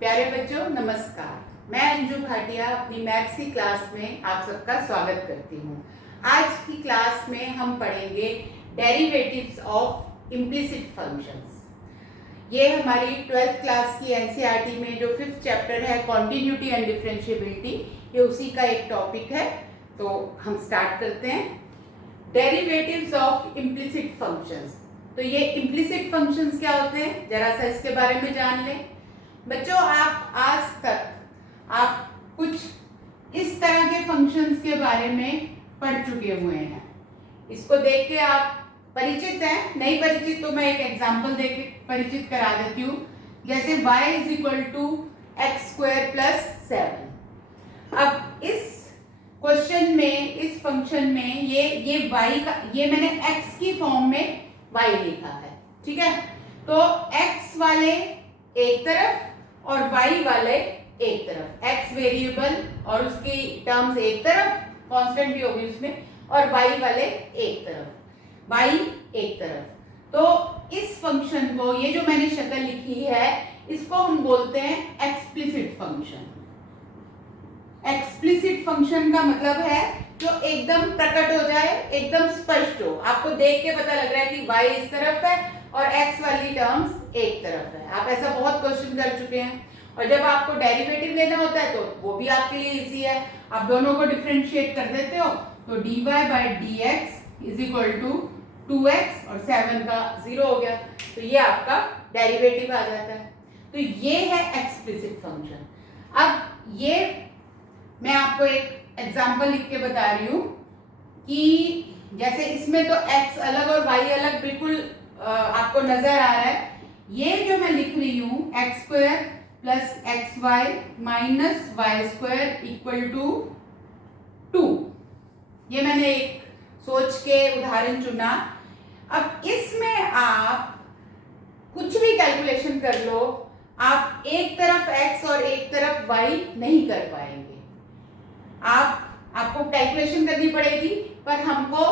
प्यारे बच्चों नमस्कार। मैं अंजू भाटिया अपनी मैथ्स की क्लास में आप सबका स्वागत करती हूँ। आज की क्लास में हम पढ़ेंगे डेरिवेटिव्स ऑफ इम्प्लिसिट फंक्शंस। ये हमारी 12th क्लास की एनसीईआरटी में जो 5th चैप्टर है कॉन्टिन्यूटी एंड डिफरेंशिएबिलिटी, ये उसी का एक टॉपिक है। तो हम स्टार्ट करते हैं। Derivatives of implicit functions. तो ये इम्प्लिसिट फंक्शंस क्या होते हैं, जरा सा इसके बारे में जान लें। बच्चों, आप आज तक आप कुछ इस तरह के फंक्शंस के बारे में पढ़ चुके हुए हैं। इसको देख के आप परिचित हैं। नहीं परिचित तो मैं एक एग्जांपल दे के परिचित करा देती हूँ। जैसे y is equal to x square plus 7। अब इस क्वेश्चन में, इस फंक्शन में ये y का, ये मैंने x की फॉर्म में y लिखा है, ठीक है। तो x वाले एक तरफ और y वाले एक तरफ, x वेरिएबल और उसकी टर्म्स एक तरफ, कांस्टेंट भी होगी उसमें, और y वाले एक तरफ, y एक तरफ। तो इस फंक्शन को, ये जो मैंने शक्ल लिखी है, इसको हम बोलते हैं एक्सप्लिसिट फंक्शन। एक्सप्लिसिट फंक्शन का मतलब है जो एकदम प्रकट हो जाए, एकदम स्पष्ट हो, आपको देख के पता लग रहा है कि y इस तरफ है और x वाली टर्म्स एक तरफ है। आप ऐसा बहुत क्वेश्चन कर चुके हैं। और जब आपको डेरिवेटिव लेना होता है तो वो भी आपके लिए इजी है। आप दोनों को डिफरेंशिएट कर देते हो, तो dy by dx is equal to 2x और 7 का 0 हो गया, तो ये आपका डेरिवेटिव आ जाता है। तो ये है एक्सप्लिसिट फंक्शन। अब ये मैं आपको एक एग्जाम्पल लिख के बता रही हूँ कि जैसे इसमें तो x अलग और y अलग बिल्कुल आपको नजर आ रहा है। ये जो मैं लिख रही हूँ x square plus x y minus y square equal to 2, ये मैंने एक सोच के उदाहरण चुना। अब इसमें आप कुछ भी कैलकुलेशन कर लो, आप एक तरफ x और एक तरफ y नहीं कर पाएंगे। आपको कैलकुलेशन करनी पड़ेगी, पर हमको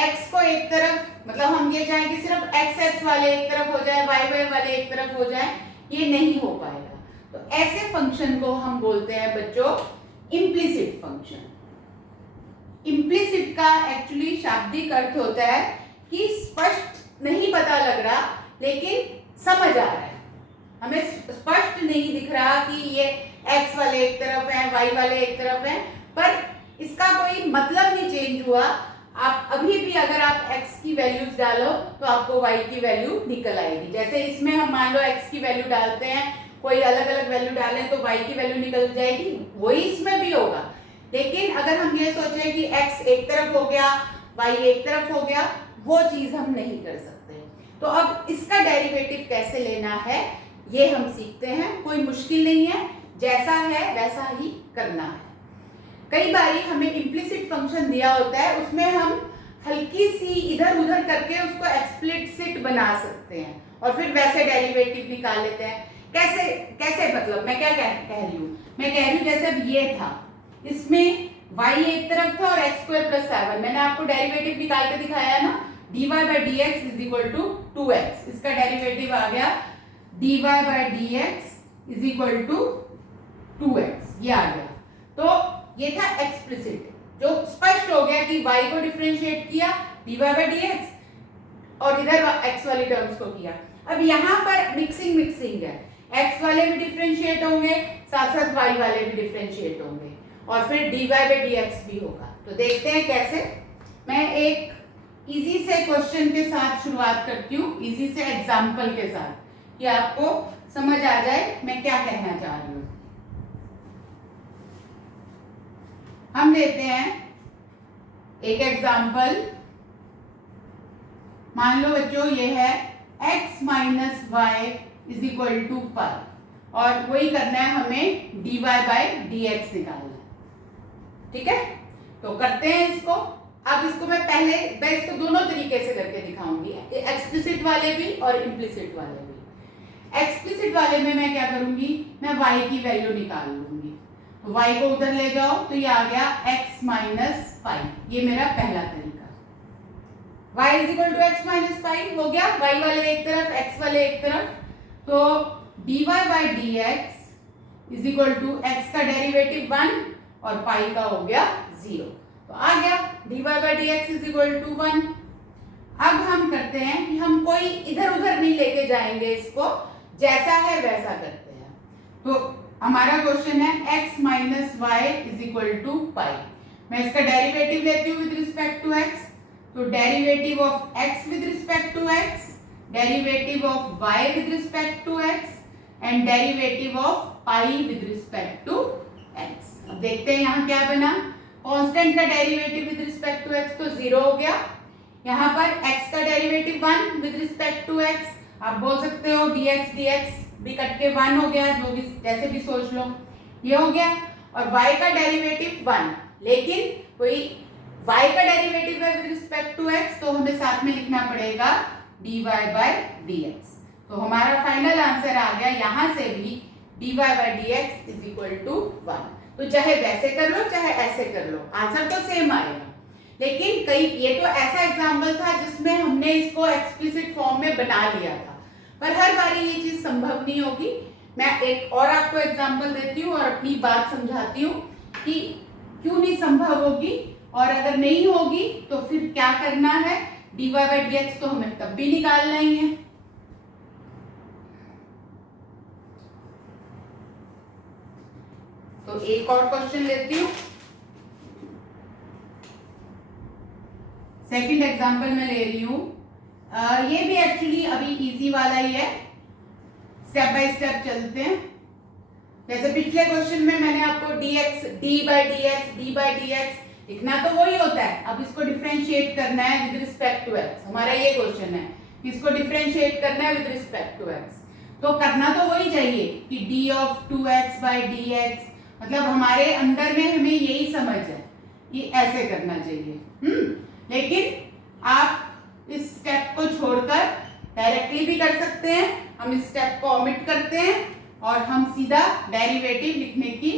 x को एक तरफ, मतलब हम ये चाहें कि सिर्फ x वाले एक तरफ हो जाए, y वाले एक तरफ हो जाए, ये नहीं हो पाएगा। तो ऐसे फंक्शन को हम बोलते हैं बच्चों इम्प्लिसिट फंक्शन। इम्प्लिसिट का एक्चुअली शाब्दिक अर्थ होता है कि स्पष्ट नहीं पता लग रहा, लेकिन समझ आ रहा है। हमें स्पष्ट नहीं दिख रहा कि ये x वाले एक तरफ है, y वाले एक तरफ है, पर इसका कोई मतलब नहीं चेंज हुआ। आप अभी भी अगर आप x की वैल्यूज डालो तो आपको y की वैल्यू निकल आएगी। जैसे इसमें हम मान लो x की वैल्यू डालते हैं, कोई अलग अलग वैल्यू डालें तो y की वैल्यू निकल जाएगी, वही इसमें भी होगा। लेकिन अगर हम ये सोचें कि x एक तरफ हो गया, y एक तरफ हो गया, वो चीज हम नहीं कर सकते। तो अब इसका डेरिवेटिव कैसे लेना है ये हम सीखते हैं। कोई मुश्किल नहीं है, जैसा है वैसा ही करना है। कई बार हमें इम्प्लिसिट फंक्शन दिया होता है, उसमें हम हल्की सी इधर उधर करके उसको एक्सप्लिसिट बना सकते हैं और फिर वैसे डेरिवेटिव निकाल लेते हैं। कैसे कैसे मतलब मैं क्या कह रही हूँ, मैं कह रही हूँ जैसे अब ये था, इसमें y एक तरफ था और एक्स स्क्वायर प्लस 7, मैंने आपको डेरिवेटिव निकाल के दिखाया है ना, dy by dx is equal to 2x। इसका डेरिवेटिव आ गया dy by dx is equal to 2x, ये आ गया। तो ये था एक्सप्लिसिट, जो स्पष्ट हो गया कि y को डिफरेंशिएट किया dy बाई dx और इधर x वाली टर्म्स को किया। अब यहाँ पर मिक्सिंग है, x वाले भी डिफरेंशिएट होंगे, साथ साथ y वाले भी डिफरेंशिएट होंगे, और फिर dy बाई dx भी होगा। तो देखते हैं कैसे। मैं एक इजी से क्वेश्चन के साथ शुरुआत करती हूँ, इजी से एग्जाम्पल के साथ, कि आपको समझ आ जाए मैं क्या कहना चाह रही हूँ। हम लेते हैं एक एग्जाम्पल। मान लो बच्चों ये है x minus y is equal to पर, और वही करना है हमें dy बाई dx निकालना है, ठीक है। तो करते हैं इसको। अब इसको मैं इसको दोनों तरीके से करके दिखाऊंगी, एक्सप्लिसिट वाले भी और इम्प्लिसिट वाले भी। एक्सप्लिसिट वाले में मैं क्या करूंगी, मैं y की वैल्यू निकाल लूंगी। y को उधर ले जाओ तो ये आ गया x माइनस 5, ये मेरा पहला तरीका। y is equal to x minus 5 हो गया, y वाले एक तरफ x वाले एक तरफ। तो dy by d x is equal to x का डेरिवेटिव 1 और पाई का हो गया 0। तो आ गया dy by d x is equal to 1। अब हम करते हैं कि हम कोई इधर उधर नहीं लेके जाएंगे, इसको जैसा है वैसा करते हैं। तो हमारा क्वेश्चन है x minus y is equal to pi. मैं इसका डेरिवेटिव लेती हूँ विद रिस्पेक्ट टू x। तो derivative of x with respect to x, derivative of y with respect to x and derivative of pi with respect to x। अब देखते हैं यहाँ क्या बना। कांस्टेंट का derivative with respect to x तो 0 हो गया। यहाँ पर x का derivative 1 with respect to x, आप बोल सकते हो dx भी कट के 1 हो गया, जो भी जैसे भी सोच लो, ये हो गया। और y का डेरिवेटिव 1, लेकिन कोई y का डेरिवेटिव है विद रिस्पेक्ट टू x, तो हमें साथ में लिखना पड़ेगा dy बाई dx। तो हमारा फाइनल आंसर आ गया यहाँ से भी dy by dx is equal to 1। तो चाहे वैसे कर लो चाहे ऐसे कर लो, आंसर तो सेम आएगा। लेकिन कई ये तो ऐसा एग्जाम्पल था जिसमें हमने इसको एक्सप्लिसिट फॉर्म में बना लिया था, पर हर बारी ये चीज संभव नहीं होगी। मैं एक और आपको एग्जाम्पल देती हूँ और अपनी बात समझाती हूँ कि क्यों नहीं संभव होगी, और अगर नहीं होगी तो फिर क्या करना है। dy बाई dx तो हमें तब भी निकालना ही है। तो एक और क्वेश्चन लेती हूँ। सेकंड एग्जांपल मैं ले रही हूँ। ये भी एक्चुअली अभी इजी वाला ही है, स्टेप बाय स्टेप चलते हैं। जैसे पिछले क्वेश्चन में मैंने आपको डी बाई डी एक्स लिखना तो वही होता है। अब इसको डिफरेंशिएट करना है विद रिस्पेक्ट टू एक्स, हमारा ये क्वेश्चन है कि इसको डिफरेंशिएट करना है विद रिस्पेक्ट टू एक्स। तो करना तो वही चाहिए कि D of 2x by d x, मतलब हमारे अंदर में हमें यही समझ है कि ऐसे करना चाहिए। लेकिन आप इस स्टेप को छोड़कर डायरेक्टली भी कर सकते हैं। हम इस स्टेप को ओमिट करते हैं और हम सीधा डेरिवेटिव लिखने की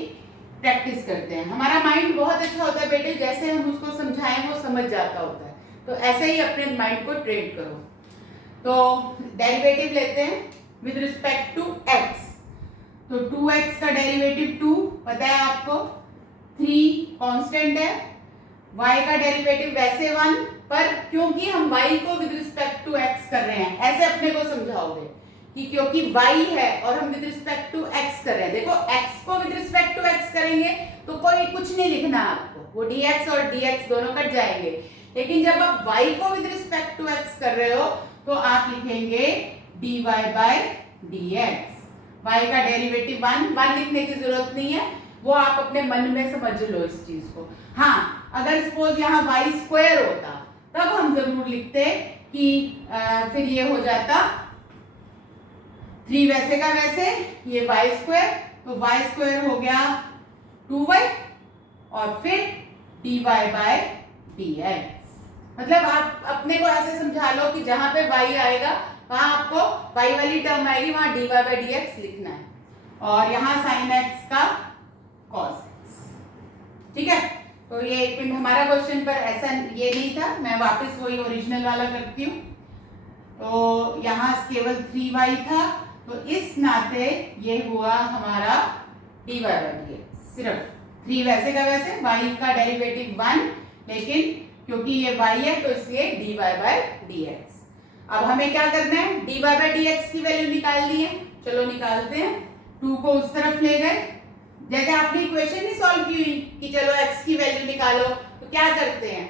प्रैक्टिस करते हैं। हमारा माइंड बहुत अच्छा होता है बेटे, जैसे हम उसको समझाएं वो समझ जाता होता है। तो ऐसे ही अपने माइंड को ट्रेन करो। तो डेरिवेटिव लेते हैं विद रिस्पेक्ट टू x। तो 2x का डेरिवेटिव 2 पता है आपको, 3 कांस्टेंट है, y का डेरिवेटिव वैसे 1, पर क्योंकि हम y को विद रिस्पेक्ट टू x कर रहे हैं, ऐसे अपने को समझाओगे कि क्योंकि y है और हम विद रिस्पेक्ट टू x कर रहे हैं। देखो x को विद रिस्पेक्ट टू x करेंगे तो कोई कुछ नहीं लिखना आपको, वो dx और dx दोनों कट जाएंगे। लेकिन जब आप y को विद रिस्पेक्ट टू x कर रहे हो तो आप लिखेंगे dy बाई dx। y का डेरिवेटिव 1 लिखने की जरूरत नहीं है, वो आप अपने मन में समझ लो इस चीज को। हाँ, अगर सपोज यहाँ y स्क्वायर होता तब हम जरूर लिखते कि फिर ये हो जाता 3 वैसे का वैसे, ये y स्क्वायर, तो y स्क्वायर हो गया 2y और फिर dy बाई dx। मतलब आप अपने को ऐसे समझा लो कि जहां पे y आएगा वहां आपको y वाली टर्म आएगी, वहां dy बाई dx लिखना है, और यहाँ sin x का cos x। ठीक है, तो ये एक मिनट, हमारा क्वेश्चन पर ऐसा ये नहीं था, मैं वापस वही ओरिजिनल वाला करती हूँ। तो यहाँ केवल 3y था, तो इस नाते ये हुआ हमारा dy बाई dx। सिर्फ 3 वैसे का वैसे, y का डेरिवेटिव 1, लेकिन क्योंकि ये y है तो इसलिए dy बाई dx। अब हमें क्या करना है, dy बाई dx की वैल्यू निकालनी है। चलो निकालते हैं। 2 को उस तरफ ले गए, जैसे आपने इक्वेशन नहीं सॉल्व की हुई कि चलो x की वैल्यू निकालो, तो क्या करते हैं,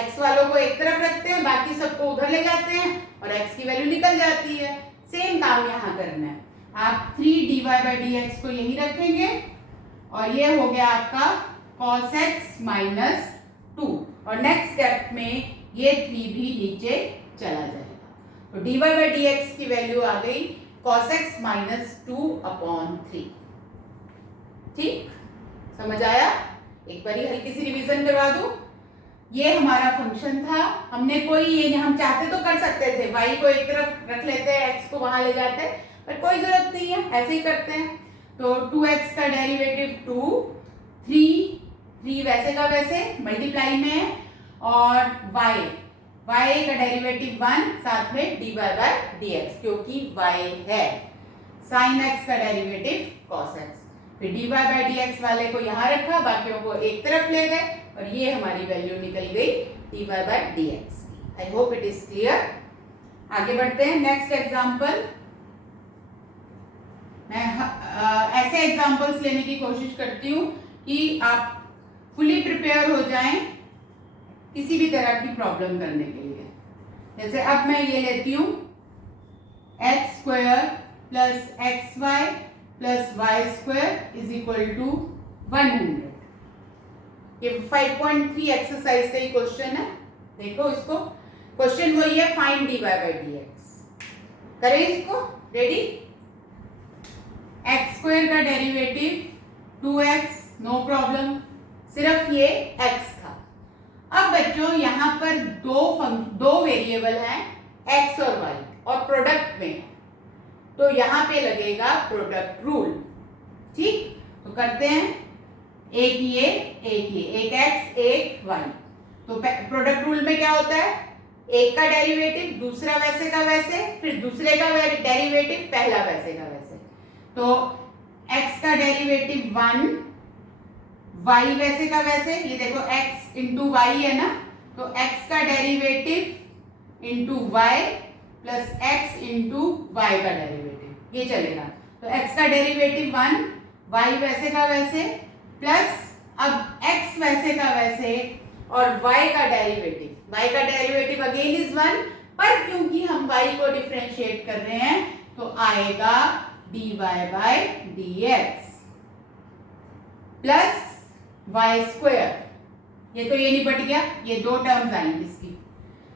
x वालों को एक तरफ रखते हैं, बाकी सबको उधर ले जाते हैं और x की वैल्यू निकल जाती है। सेम काम यहाँ करना है। आप 3 dy बाई dx को यही रखेंगे और ये हो गया आपका cos x माइनस 2, और नेक्स्ट स्टेप में ये 3 भी नीचे चला जाएगा। तो dy बाई dx की वैल्यू आ गई cos x माइनस 2/3। ठीक, समझ आया? एक बार हल्की सी रिवीजन करवा दूं। ये हमारा फंक्शन था, हमने कोई ये नहीं, हम चाहते तो कर सकते थे y को एक तरफ रख लेते हैं, x को वहां ले जाते हैं, पर कोई जरूरत नहीं है, ऐसे ही करते हैं। तो 2x का डेरिवेटिव 2, 3 वैसे का वैसे मल्टीप्लाई में है, और y का डेरिवेटिव 1, साथ में dy बाई dx क्योंकि y है। साइन एक्स का डेरिवेटिव कॉस एक्स। फिर dy बाई डी एक्स वाले को यहाँ रखा, बाकियों को एक तरफ ले गए और ये हमारी वैल्यू निकल गई dy by d x. I hope it is clear. आगे बढ़ते हैं, नेक्स्ट एग्जाम्पल। मैं ऐसे एग्जाम्पल्स लेने की कोशिश करती हूँ कि आप फुली प्रिपेयर हो जाएं किसी भी तरह की प्रॉब्लम करने के लिए। जैसे अब मैं ये लेती हूँ x square plus x y plus y square is equal to 100। ये 5.3 एक्सरसाइज का ही क्वेश्चन है। देखो इसको, क्वेश्चन वही है, find dy by d x. करें इसको, रेडी। एक्स स्क्वायर का डेरिवेटिव 2x, नो प्रॉब्लम, सिर्फ ये x था। अब बच्चों यहाँ पर दो वेरिएबल हैं x और y और प्रोडक्ट में, तो यहाँ पे लगेगा प्रोडक्ट रूल। ठीक, तो करते हैं, एक ये एक x एक y। तो प्रोडक्ट रूल में क्या होता है, एक का डेरिवेटिव दूसरा वैसे का वैसे, फिर दूसरे का डेरिवेटिव पहला वैसे का वैसे। तो x का डेरिवेटिव 1, y वैसे का वैसे, ये देखो x इंटू वाई है ना, तो x का derivative into y plus x into y का डेरिवेटिव, ये चलेगा। तो x का डेरिवेटिव 1, y वैसे का वैसे, प्लस अब x वैसे का वैसे और y का डेरिवेटिव अगेन इज 1, पर क्योंकि हम y को डिफरेंशिएट कर रहे हैं तो आएगा dy by d x plus y square. ये तो ये निपट गया, ये दो टर्म्स आएंगी इसकी।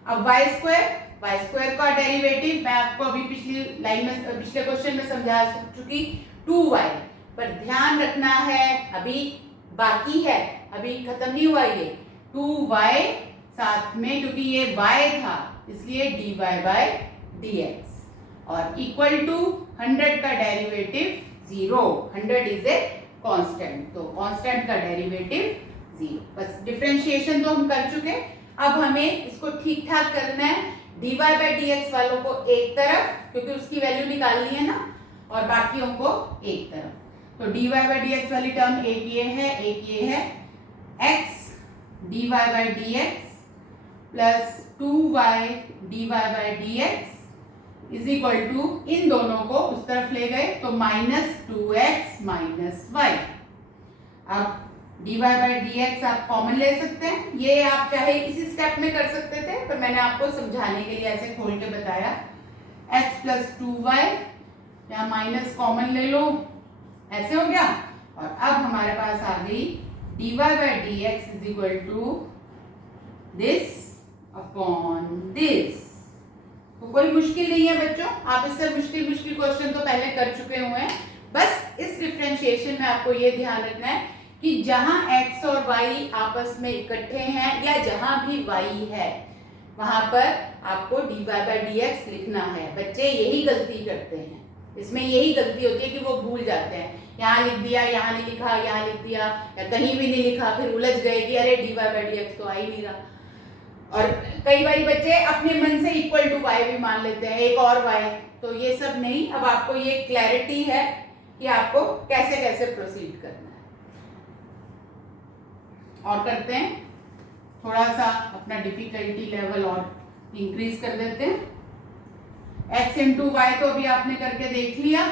अब वाई स्क्वायर का डेरिवेटिव मैं आपको अभी पिछली लाइन में, पिछले क्वेश्चन में समझा चुकी, 2y। पर ध्यान रखना है, अभी बाकी है, अभी खत्म नहीं हुआ ये 2y साथ में, क्योंकि ये y था इसलिए dy बाई डी एक्स और इक्वल टू 100 का डेरिवेटिव 0। 100 इज ए कांस्टेंट, तो कांस्टेंट का डेरिवेटिव 0। बस डिफरेंशिएशन तो हम कर चुके, अब हमें इसको ठीक ठाक करना है। dy बाई डी एक्स वालों को एक तरफ, क्योंकि उसकी वैल्यू निकालनी है ना, और बाकियों को एक तरफ। तो dy बाई डी एक्स वाली टर्म एक ये है x dy by d x plus 2y dy by d x is equal to, इन दोनों को उस तरफ ले गए तो -2x माइनस वाई। अब dy बाई डी एक्स आप कॉमन ले सकते हैं, ये आप चाहे इसी स्टेप में कर सकते थे, पर मैंने आपको समझाने के लिए ऐसे खोल के बताया। x प्लस 2y, यहाँ माइनस कॉमन ले लो, ऐसे हो गया। और अब हमारे पास आ गई dy by d x is equal to this upon this. तो कोई मुश्किल नहीं है बच्चों, आप इससे मुश्किल क्वेश्चन तो पहले कर चुके हुए हैं। बस इस डिफरेंशिएशन में आपको ये ध्यान रखना है कि जहां x और y आपस में इकट्ठे हैं या जहां भी y है, वहां पर आपको dy बाई डी एक्स लिखना है। बच्चे यही गलती करते हैं, इसमें यही गलती होती है कि वो भूल जाते हैं, यहाँ लिख दिया, यहाँ नहीं लिखा, यहाँ लिख दिया, या कहीं भी नहीं लिखा, फिर उलझ गए कि अरे dy बाई डी एक्स तो आ ही नहीं रहा। और कई बार बच्चे अपने मन से इक्वल टू y भी मान लेते हैं, एक और y, तो ये सब नहीं। अब आपको ये क्लैरिटी है कि आपको कैसे कैसे प्रोसीड करना है। और करते हैं, थोड़ा सा अपना डिफिकल्टी लेवल और इंक्रीज कर देते हैं। x इंटू वाई तो अभी आपने करके देख लिया।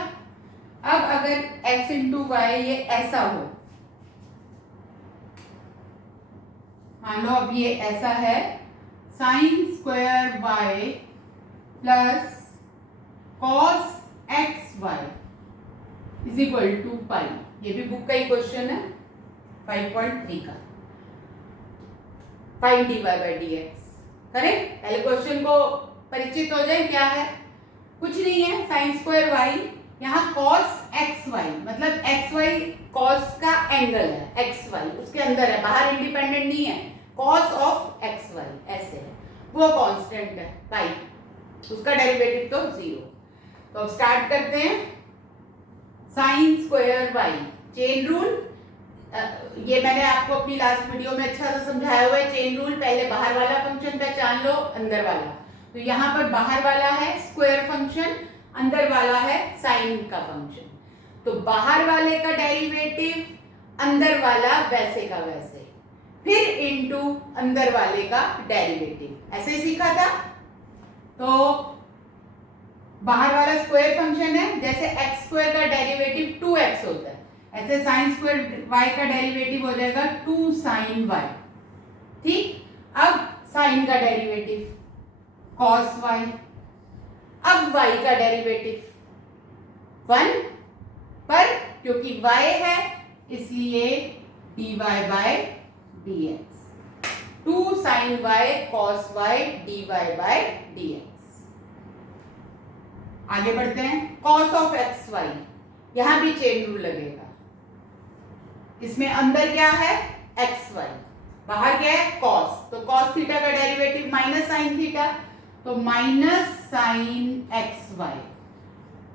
अब अगर x इंटू वाई ये ऐसा हो, मान लो अब ये ऐसा है, sine square y plus cos x y is equal to pi. ये भी बुक का ही क्वेश्चन है 5.3 का। Find dy by d x करें। पहले क्वेश्चन को परिचित हो जाए, क्या है, कुछ नहीं है, साइन स्क्वायर वाई, यहाँ कॉस एक्स वाई, मतलब एक्स वाई कॉस का एंगल है, एक्स वाई उसके अंदर है, बाहर इंडिपेंडेंट नहीं है। कॉस ऑफ एक्स वाई ऐसे है, वो कांस्टेंट है पाई, उसका डेरिवेटिव तो 0। तो अब स्टार्ट करते हैं। Sine square y, chain rule, ये मैंने आपको अपनी लास्ट वीडियो में अच्छा से समझाया हुआ है। चेन रूल, पहले बाहर वाला फंक्शन पहचान लो, अंदर वाला। तो यहाँ पर बाहर वाला है स्क्वायर फंक्शन, अंदर वाला है साइन का फंक्शन। तो बाहर वाले का डेरिवेटिव अंदर वाला वैसे का वैसे, फिर इनटू अंदर वाले का डेरिवेटिव, ऐसे ही सीखा था। तो बाहर वाला स्क्वायर फंक्शन है, जैसे एक्स स्क्वायर का डेरिवेटिव 2x होता है, ऐसे साइन स्क्वायर y का डेरिवेटिव हो जाएगा 2 साइन y। ठीक, अब साइन का डेरिवेटिव cos y, अब y का डेरिवेटिव 1, पर क्योंकि y है इसलिए dy by dx, 2 sine y cos y dy by dx। आगे बढ़ते हैं, cos ऑफ एक्स वाई, यहां भी चेन रूल लगेगा। इसमें अंदर क्या है एक्स वाई, बाहर क्या है cos, तो cos थीटा का डेरिवेटिव माइनस साइन थीटा, तो माइनस साइन एक्स वाई,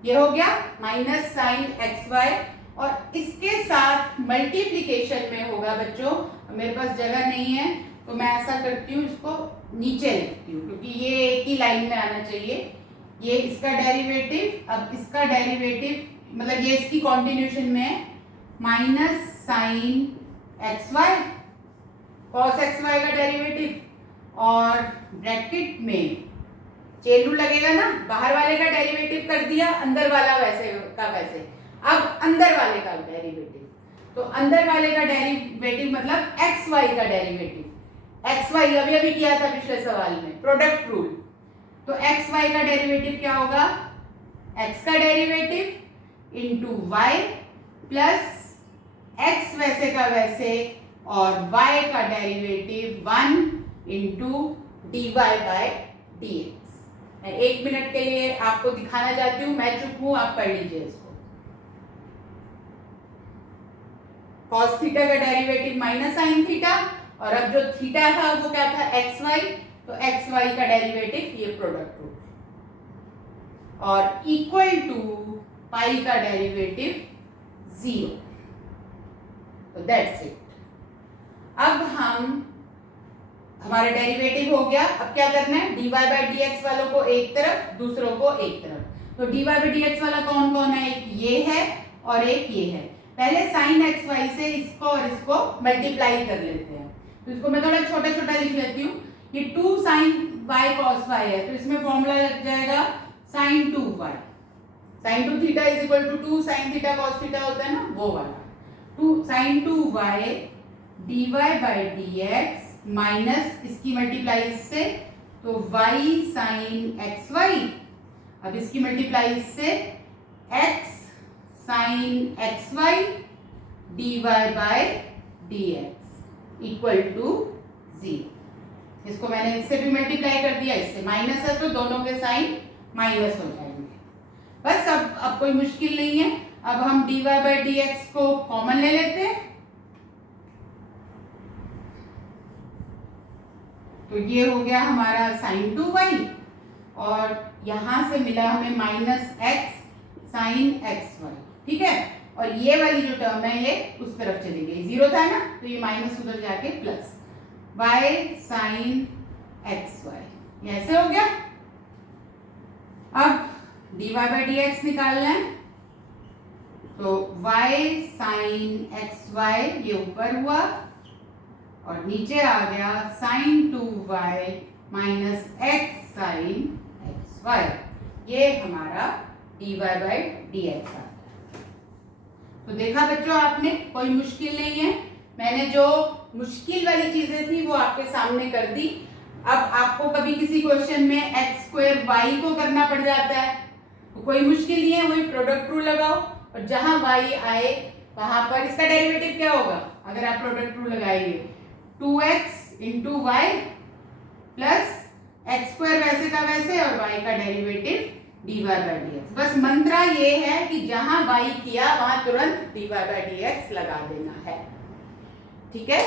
ये हो गया माइनस साइन एक्स वाई। और इसके साथ मल्टीप्लीकेशन में होगा बच्चों, मेरे पास जगह नहीं है तो मैं ऐसा करती हूँ, इसको नीचे लिखती हूँ क्योंकि ये एक ही लाइन में आना चाहिए। ये इसका डेरिवेटिव, अब इसका डेरिवेटिव मतलब ये इसकी कॉन्टिन्यूशन में है, minus sine x y cos x y का डेरिवेटिव, और ब्रैकेट में चेन रूल लगेगा ना, बाहर वाले का डेरिवेटिव कर दिया, अंदर वाला वैसे का वैसे। अब अंदर वाले का डेरिवेटिव, तो अंदर वाले का डेरिवेटिव मतलब एक्स वाई का डेरिवेटिव, एक्स वाई अभी अभी किया था पिछले सवाल में, प्रोडक्ट रूल। तो एक्स वाई का डेरिवेटिव क्या होगा, एक्स का derivative into y plus x वैसे का वैसे और वाई का derivative 1 into d y by d x. मैं 1 मिनट के लिए आपको दिखाना चाहती हूँ, मैं चुप हूँ, आप पढ़ लीजिए इसको। cos थीटा का डेरिवेटिव माइनस साइन थीटा, और अब जो थीटा था वो क्या था एक्स वाई, तो एक्स वाई का डेरिवेटिव ये प्रोडक्ट रूल, और इक्वल टू पाई का डेरिवेटिव 0। तो दैट्स इट। अब हमारा डेरिवेटिव हो गया, अब क्या करना है, dy बाय dx वालों को एक तरफ, दूसरों को एक तरफ। तो dy बाय dx वाला कौन कौन है, एक ये है और एक ये है। पहले साइन एक्स वाई से इसको और इसको मल्टीप्लाई कर लेते हैं, तो इसको मैं थोड़ा छोटा छोटा लिख लेती हूँ। ये 2 साइन y cos y है, तो इसमें फॉर्मूला लग जाएगा sine 2y, sine 2 theta is equal to 2 sine theta cos theta होता है ना, वो वाला 2 sine 2y dy by dx minus इसकी मल्टीप्लाई से, तो y साइन एक्स वाई, अब इसकी मल्टीप्लाई से x sine x y dy by dx equal to 0। इसको मैंने इससे भी मल्टीप्लाई कर दिया, इससे माइनस है तो दोनों के साइन माइनस हो जाएंगे। बस अब कोई मुश्किल नहीं है। अब हम dy बाय dx को कॉमन ले लेते हैं, तो ये हो गया हमारा साइन 2y, और यहां से मिला हमें minus x sine x y, ठीक है। और ये वाली जो टर्म है ये उस तरफ चली गई, 0 था ना, तो ये माइनस उधर जाके plus y sine x y, ये ऐसे हो गया। अब dy बाय dx निकालना है, तो y साइन एक्स वाई ये ऊपर हुआ और नीचे आ गया sine 2y minus x sine x y, ये हमारा dy बाय dx आता है। तो देखा बच्चों आपने, कोई मुश्किल नहीं है, मैंने जो मुश्किल वाली चीजें थी वो आपके सामने कर दी। अब आपको कभी किसी क्वेश्चन में एक्स स्क्वायर वाई को करना पड़ जाता है, तो कोई मुश्किल नहीं है, वही प्रोडक्ट रूल लगाओ, और जहां वाई आए वहां पर इसका डेरिवेटिव क्या होगा, अगर आप प्रोडक्ट रूल लगाएंगे 2x into y plus x square वैसे का वैसे और y का डेरिवेटिव dy बाय dx। बस मंत्रा ये है कि जहां y किया वहां तुरंत dy बाय dx लगा देना है, ठीक है।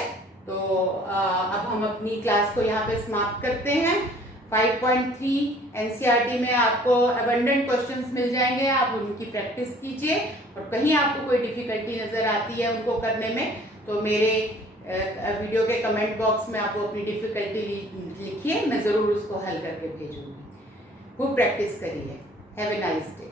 तो अब हम अपनी क्लास को यहाँ पे समाप्त करते हैं। 5.3 एनसीईआरटी में आपको अबंडेंट क्वेश्चंस मिल जाएंगे, आप उनकी प्रैक्टिस कीजिए, और कहीं आपको कोई डिफिकल्टी नज़र आती है उनको करने में तो मेरे वीडियो के कमेंट बॉक्स में आपको अपनी डिफिकल्टी लिखिए, मैं ज़रूर उसको हल करके भेजूंगी। खूब प्रैक्टिस करिए। Have a nice day.